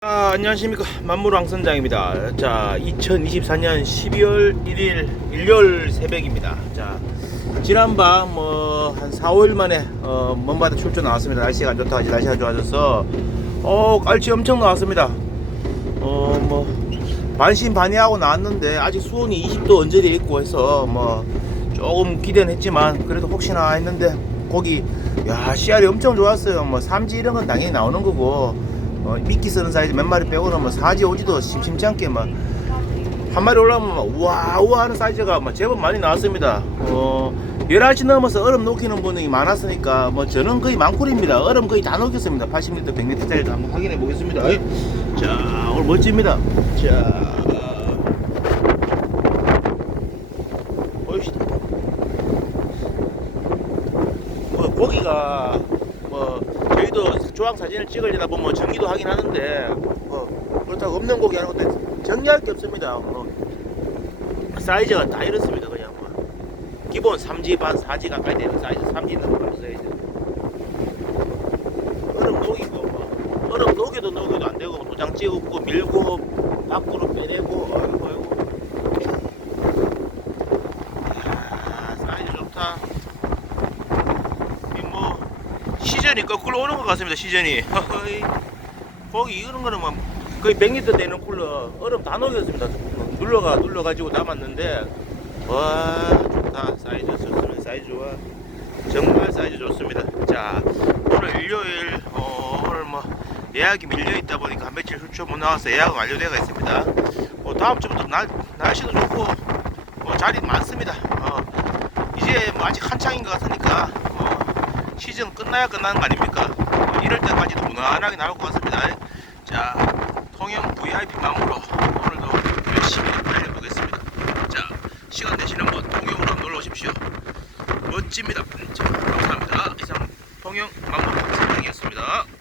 아, 안녕하십니까. 만물왕선장입니다. 자 2024년 12월 1일 일요일 새벽입니다. 자 지난밤 뭐한 4, 5일 만에 어, 먼바다 출조 나왔습니다. 날씨가 안 좋다. 하지 날씨가 좋아져서 어 깔치 엄청 나왔습니다. 어 뭐 반신반의하고 나왔는데 아직 수온이 20도 언저리에 있고 해서 뭐 조금 기대는 했지만 그래도 혹시나 했는데 거기 야 씨알이 엄청 좋았어요. 뭐 삼지 이런 건 당연히 나오는 거고 어, 미끼 쓰는 사이즈 몇 마리 빼고는 뭐 사지 오지도 심심치 않게 막 한 마리 올라오면 막 우와 우와 하는 사이즈가 막 제법 많이 나왔습니다. 어 11시 넘어서 얼음 녹이는 분이 많았으니까 뭐 저는 거의 망쿨입니다. 얼음 거의 다 녹였습니다. 80리터 100리터짜리도 한번 확인해 보겠습니다. 자 오늘 멋집니다. 자 보입시다. 뭐 고기가 뭐 저희도 조항 사진을 찍으려다 보면 뭐 정리도 하긴 하는데 뭐 그렇다고 없는 고기 하는 것도 정리할 게 없습니다. 뭐 사이즈가 다 이렇습니다. 그냥 뭐 기본 3지 반 4지 가까이 되는 사이즈 3지 넘어가는 사이즈 얼음 녹이고 뭐 얼음 녹여도 녹여도 안 되고 도장 찍고 밀고 밖으로 빼내고 아이고 아이고 이야, 사이즈 좋다. 이 뭐 시전이 거꾸로 오는 것 같습니다 시전이. 허허이. 거기 이런 거는 뭐 거의 100리터 되는 쿨러 얼음 다 녹였습니다. 눌러가 눌러가지고 남았는데 와 좋다. 사이즈 좋습니다. 사이즈 좋아. 정말 사이즈 좋습니다. 자 오늘 일요일 어, 오늘 뭐 예약이 밀려있다 보니까 한 며칠 출처 못 나와서 예약은 완료되어 있습니다. 뭐 다음 주부터 날, 날씨도 좋고 뭐 자리 많습니다. 어, 이제 뭐 아직 한창인 것 같으니까 어, 시즌 끝나야 끝나는 거 아닙니까? 어, 이럴 때까지도 무난하게 나올 것 같습니다. 자, 통영 VIP 망으로 오늘도 열심히 달려보겠습니다. 자, 시간 되시는 분 통영으로 한번 놀러 오십시오. 멋집니다. 자, 감사합니다. 이상 통영 망고 선생이었습니다.